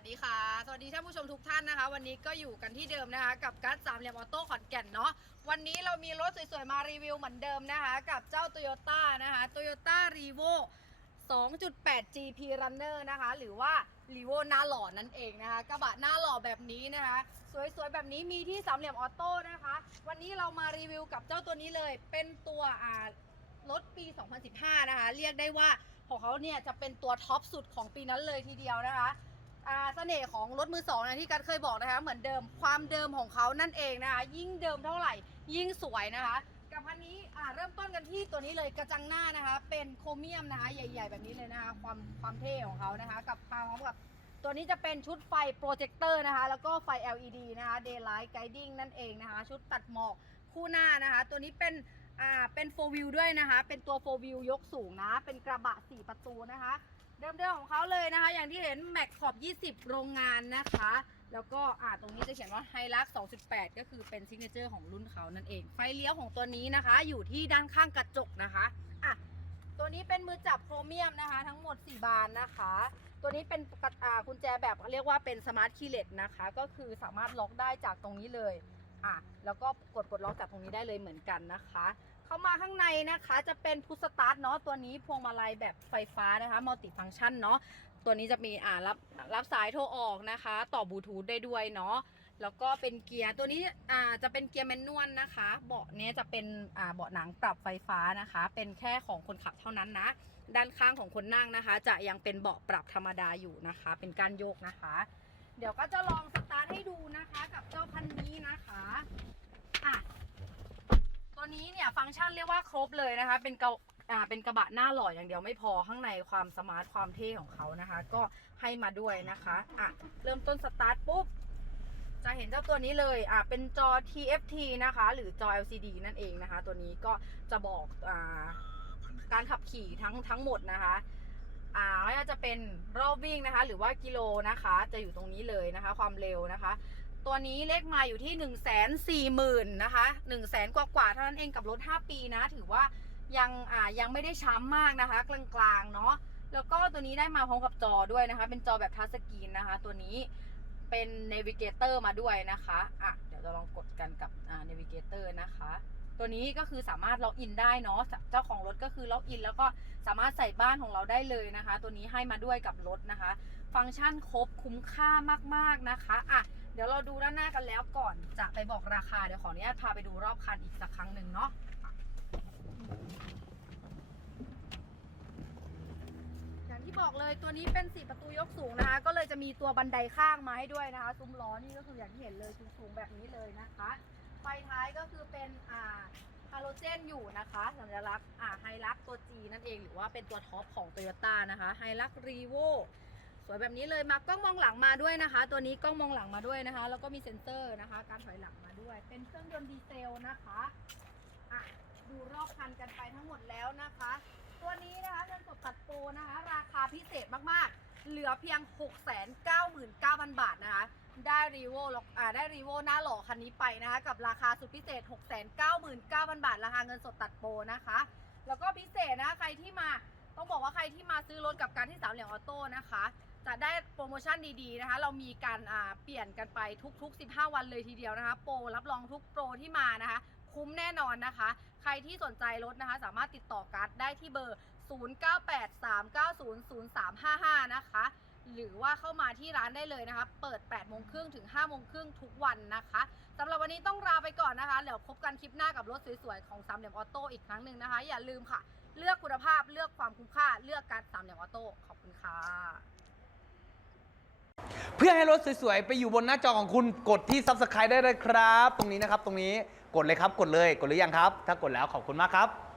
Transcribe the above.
วัสดีค่ะ สวัสดีท่านผู้ชมทุกท่านนะคะ วันนี้ก็อยู่กันที่เดิมนะคะ กับกัสสามเหลี่ยมออโต้ขอนแก่นเนาะวันนี้เรามีรถสวยๆ มารีวิวเหมือนเดิมนะคะ กับเจ้า Toyota นะคะ Toyota r e v o 2.8 GP Runner นะคะ หรือว่า r e v o หน้าหล่อนั่นเองนะคะกระบะหน้าหล่อแบบนี้นะคะ สวยๆ แบบนี้มีที่สามเหลี่ยมออโต้นะคะ วันนี้เรามารีวิวกับเจ้าตัวนี้เลย เป็นตัวอ่ารถปี 2015 นะคะ เรียกได้ว่าของเขาเนี่ยจะเป็นตัวท็อปสุดของปีนั้นเลยทีเดียวนะคะ อ่าเสน่ห์ของรถมือสองนะที่กัดเคยบอกนะคะเหมือนเดิมความเดิมของเขานั่นเองนะคะยิ่งเดิมเท่าไหร่ ยิ่งสวยนะคะ กับคันนี้อ่าเริ่มต้นกันที่ตัวนี้เลยกระจังหน้านะคะ เป็นโครเมียมนะคะใหญ่ ๆ แบบนี้เลยนะคะความความเท่ของเขานะคะ กับพร้อมกับตัวนี้จะเป็นชุดไฟโปรเจคเตอร์นะคะ แล้วก็ไฟ LED นะคะ Daylight Guiding นั่นเองนะคะ ชุดตัดหมอกคู่หน้านะคะ ตัวนี้เป็นอ่าเป็น 4 wheel ด้วยนะคะ เป็นตัว 4 wheel ยกสูงนะ เป็นกระบะ 4 ประตูนะคะ เดิมๆของเขาเลยนะคะ อย่างที่เห็นแม็กขอบ 20 โรงงานนะคะ แล้วก็อ่าตรงนี้จะเขียนว่าไฮลัก28 ก็คือเป็นซิกเนเจอร์ของรุ่นเขานั่นเอง ไฟเลี้ยวของตัวนี้นะคะ อยู่ที่ด้านข้างกระจกนะคะอะตัวนี้เป็นมือจับโครเมียมนะคะ ทั้งหมด 4 บานนะคะ ตัวนี้เป็นกุญแจแบบเรียกว่าเป็นสมาร์ทคีย์เลสนะคะ ก็คือสามารถล็อกได้จากตรงนี้เลย อะแล้วก็กดกดล็อกจากตรงนี้ได้เลยเหมือนกันนะคะ เข้ามาข้างในนะคะจะเป็นพุชสตาร์ทเนาะตัวนี้พวงมาลัยแบบไฟฟ้านะคะมัลติฟัง c t ชันเนาะตัวนี้จะมีอ่ารับรับสายโทรออกนะคะ ต่อบลูทูธได้ด้วยเนาะแล้วก็เป็นเกียร์ตัวนี้อ่าจะเป็นเกียร์แมนนวลนะคะ เบาะเนี้ยจะเป็นอ่าเบาะหนังปรับไฟฟ้านะคะ เป็นแค่ของคนขับเท่านั้นนะ ด้านข้างของคนนั่งนะคะ จะยังเป็นเบาะปรับธรรมดาอยู่นะคะ เป็นการโยกนะคะ เดี๋ยวก็จะลองสตาร์ทให้ดูนะคะ กับเจ้าคันนี้นะคะอะตัวนี้เนี่ยฟังก์ชันเรียกว่าครบเลยนะคะ เป็นกระอ่าเป็นกระบะหน้าหล่ออย่างเดียวไม่พอข้างในความสมาร์ทความเท่ของเขานะคะ ก็ให้มาด้วยนะคะอะเริ่มต้นสตาร์ทปุ๊บจะเห็นเจ้าตัวนี้เลยอะเป็นจอ TFT นะคะ หรือจอ LCD นั่นเองนะคะ ตัวนี้ก็จะบอกอ่าการขับขี่ทั้งทั้งหมดนะคะ อ่าไม่ว่าจะเป็นรอบวิ่งนะคะ หรือว่ากิโลนะคะ จะอยู่ตรงนี้เลยนะคะ ความเร็วนะคะ ตัวนี้เลขมาอยู่ที่1นึ่งแสนสี่หมื่นนะคะ1นึ่งแสนกว่าๆเท่านั้นเองกับรถ 5 ปีนะ ถือว่ายังอ่ายังไม่ได้ช้ำมากนะคะ กลางๆเนาะแล้วก็ตัวนี้ได้มาพร้อมกับจอด้วยนะคะ เป็นจอแบบทัชสกรีนนะคะ ตัวนี้เป็น Navigator มาด้วยนะคะอะเดี๋ยวเราลองกดกันกับอ่า Navigator นะคะ ตัวนี้ก็คือสามารถล็อกอินได้เนาะเจ้าของรถก็คือล็อกอิน แล้วก็สามารถใส่บ้านของเราได้เลยนะคะ ตัวนี้ให้มาด้วยกับรถนะคะ ฟังก์ชันครบคุ้มค่ามากๆนะคะอะเดี๋ยวเราดูด้านหน้ากันแล้วก่อนจะไปบอกราคาเดี๋ยวขออนุญาตพาไปดูรอบคันอีกสักครั้งหนึ่งเนาะอย่างที่บอกเลยตัวนี้เป็นสี่ประตูยกสูงนะคะ ก็เลยจะมีตัวบันไดข้างมาให้ด้วยนะคะ ซุ้มล้อนี่ก็คืออย่างที่เห็นเลยสูงๆแบบนี้เลยนะคะ ฟท้ายก็คือเป็นอ่าฮาโลเจนอยู่นะคะสัญลักษณ์อ่าไฮลักตัว G นั่นเองหรือว่าเป็นตัวท็อปของ Toyota นะคะไฮลักรีโวสวยแบบนี้เลยมากล้องมองหลังมาด้วยนะคะ ตัวนี้กล้องมองหลังมาด้วยนะคะ แล้วก็มีเซ็นเซอร์นะคะ การถอยหลังมาด้วย เป็นเครื่องยนต์ดีเซลนะคะอะดูรอบคันกันไปทั้งหมดแล้วนะคะ ตัวนี้นะคะเงินสดตัดโปรนะคะ ราคาพิเศษมากๆ เหลือเพียง 699,000 บาทนะคะ ได้รีโวล็อกอ่าได้รีโวหน้าหล่อคันนี้ไปนะคะ กับราคาสุดพิเศษ 699,000 บาท ราคาเงินสดตัดโปรนะคะ แล้วก็พิเศษนะใครที่มาต้องบอกว่าใครที่มาซื้อรถกับการที่สามเหลี่ยมออโต้นะคะ จะได้โปรโมชั่นดีๆนะคะ เรามีการอ่าเปลี่ยนกันไปทุก ๆ 15 วันเลยทีเดียวนะคะ โปรรับรองทุกโปรที่มานะคะ คุ้มแน่นอนนะคะ ใครที่สนใจรถนะคะ สามารถติดต่อกัสได้ที่เบอร์ 0983900355 นะคะ หรือว่าเข้ามาที่ร้านได้เลยนะคะ เปิด8โมงครึ่งถึง5โมงครึ่งทุกวันนะคะสำหรับวันนี้ต้องลาไปก่อนนะคะ เดี๋ยวพบกันคลิปหน้ากับรถสวยๆ ของสามเหลี่ยมออโต้อีกครั้งหนึ่งนะคะ อย่าลืมค่ะ เลือกคุณภาพเลือกความคุ้มค่าเลือกการสามเหลี่ยมออโต้ขอบคุณค่ะเพื่อให้รถสวยๆ ไปอยู่บนหน้าจอของคุณกดที่ Subscribe ได้เลยครับ ตรงนี้นะครับ ตรงนี้กดเลยครับกดเลยกดหรือยังครับ ถ้ากดแล้วขอบคุณมากครับ